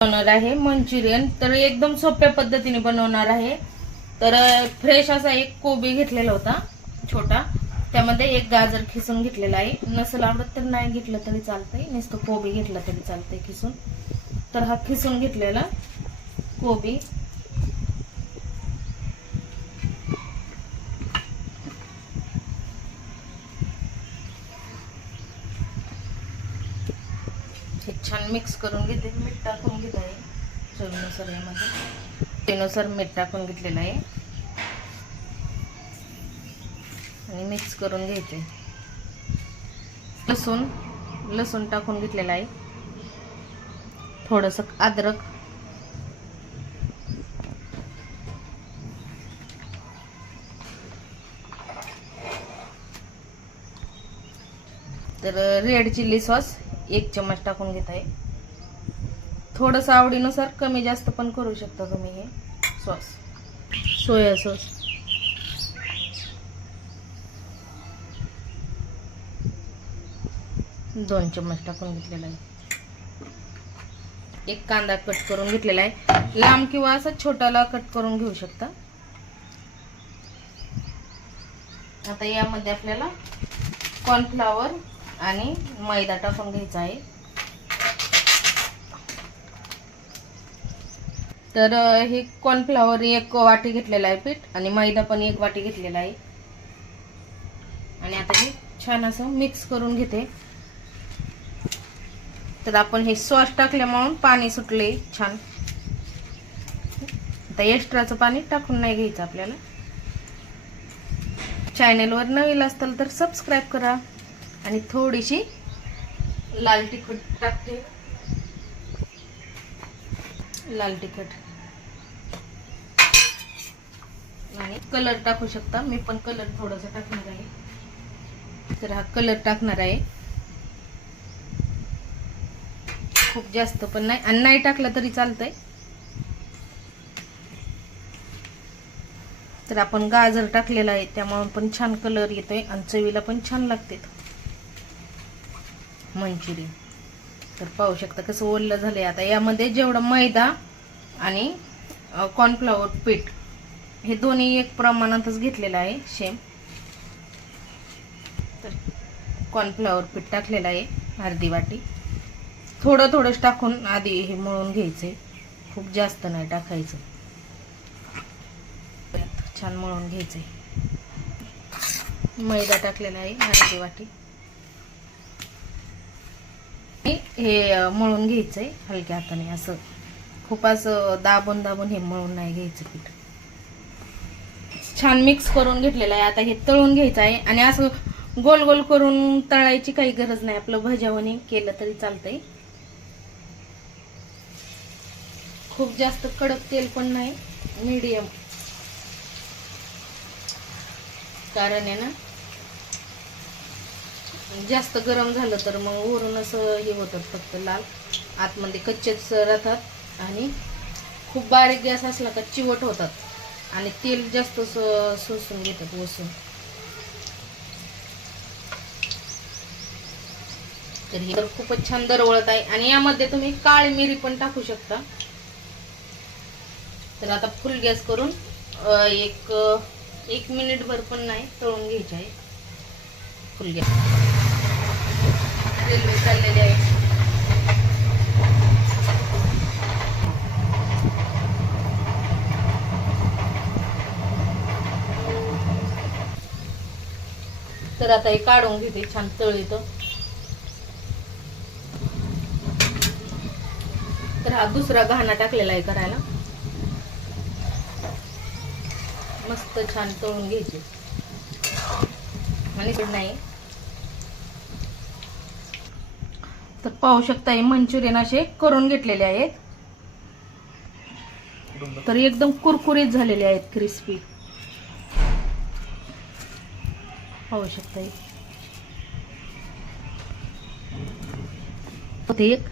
बनवणार आहे मंचुरियन. तर एकदम सोप्या पद्धतीने बनवणार आहे. तर फ्रेश असा एक कोबी घेतलेला होता छोटा. त्यामध्ये एक गाजर खिसून घेतलेला आहे. नसेल आवडत तर नाही घेतलं तरी चालतंय. नुसतं कोबी घेतलं तरी चालतंय खिसून. तर हा खिसून घेतलेला कोबी हे छान मिक्स करून घेते. मीठ टाकून घेत आहे चवीनुसार यामध्ये. चवीनुसार मीठ टाकून घेतलेलं आहे. आणि मिक्स करून घ्यायचे लसूण लसूण टाकून घेतलेलं आहे. थोडंसं अद्रक. तर रेड चिल्ली सॉस एक चम्मच टाकून घेत आहे. थोडंसं आवडीनुसार कमी जास्त पण करू शकता तुम्ही हे सॉस. Soya sauce. दोन चम्मच टाकून घेतलेला आहे. एक कांदा कट करून घेतलेला आहे. लांब किंवा असा छोटाला कट करून घेऊ शकता. आता यामध्ये आपल्याला कॉर्नफ्लावर आणि मैदा टाकून घ्यायचा आहे. तर हे कॉर्नफ्लावर एक वाटी घेतलेला आहे पीठ आणि मैदा पण एक वाटी घेतलेला आहे. आणि आता हे छान असं मिक्स करून घेते. तर आपण हे सॉस टाकल्यामुळं पाणी सुटले छान. आता एक्स्ट्राचं पाणी टाकून नाही घ्यायचं आपल्याला. चॅनेलवर नवीन असताल तर सबस्क्राईब करा. आणि थोडीशी लाल तिखट टाकते. लाल तिखट. आणि कलर टाकू शकता. मी पण कलर थोडासा टाकणार आहे. तर हा कलर टाकणार आहे. खूप जास्त पण नाही. आणि नाही टाकलं तरी चालतंय. तर आपण गाजर टाकलेला आहे. त्यामुळे पण छान कलर येतोय आणि चवीला पण छान लागते मंचुरियन तर पाहू शकता कसं ओललं झालंय आता. यामध्ये जेवढं मैदा आणि कॉर्नफ्लॉवर पीठ हे दोन्ही एक प्रमाणातच घेतलेलं आहे शेम तर कॉर्नफ्लॉवर पीठ टाकलेलं आहे अर्धी वाटी. थोडं थोडंच टाकून आधी हे मळून घ्यायचंय. खूप जास्त नाही टाकायचं. छान मळून घ्यायचंय. मैदा टाकलेला आहे अर्धी वाटी. हे मळून घ्यायचं आहे हलक्या हाताने. असं खूप असं दाबून दाबून हे मळून नाही घ्यायचं पीठ. छान मिक्स करून घेतलेलं आहे. आता हे तळून घ्यायचं आहे आणि असं गोल गोल करून तळायची काही गरज नाही. आपलं भजावणी केलं तरी चालतंय. खूप जास्त कडक तेल पण नाही. मीडियम कारण आहे ना म्हणजे जास्त गरम झालं तर मग वरून असं हे होतात फक्त लाल. आतमध्ये कच्चेच राहतात आणि खूप बारीक गॅस असला का चिवट होतात. आणि तेल जास्त सोसून घेतात वसून. तर हे तर खूपच छान दरवळत आहे. आणि यामध्ये तुम्ही काळी मिरी पण टाकू शकता. तर आता फुल गॅस करून एक एक मिनिट भर पण नाही तळून घ्यायचे आहे. फुल गॅस. रेल्वे चाललेली आहे. तर आता हे काढून घेते छान तळीत. तर हा दुसरा घाणा टाकलेला आहे करायला. मस्त छान तळून घ्यायचे. आणि नाही. तर पाहू शकता हे मंचुरियन असे करून घेतलेले आहेत. तर एकदम कुरकुरीत झालेले आहेत क्रिस्पी पाहू शकता ते एक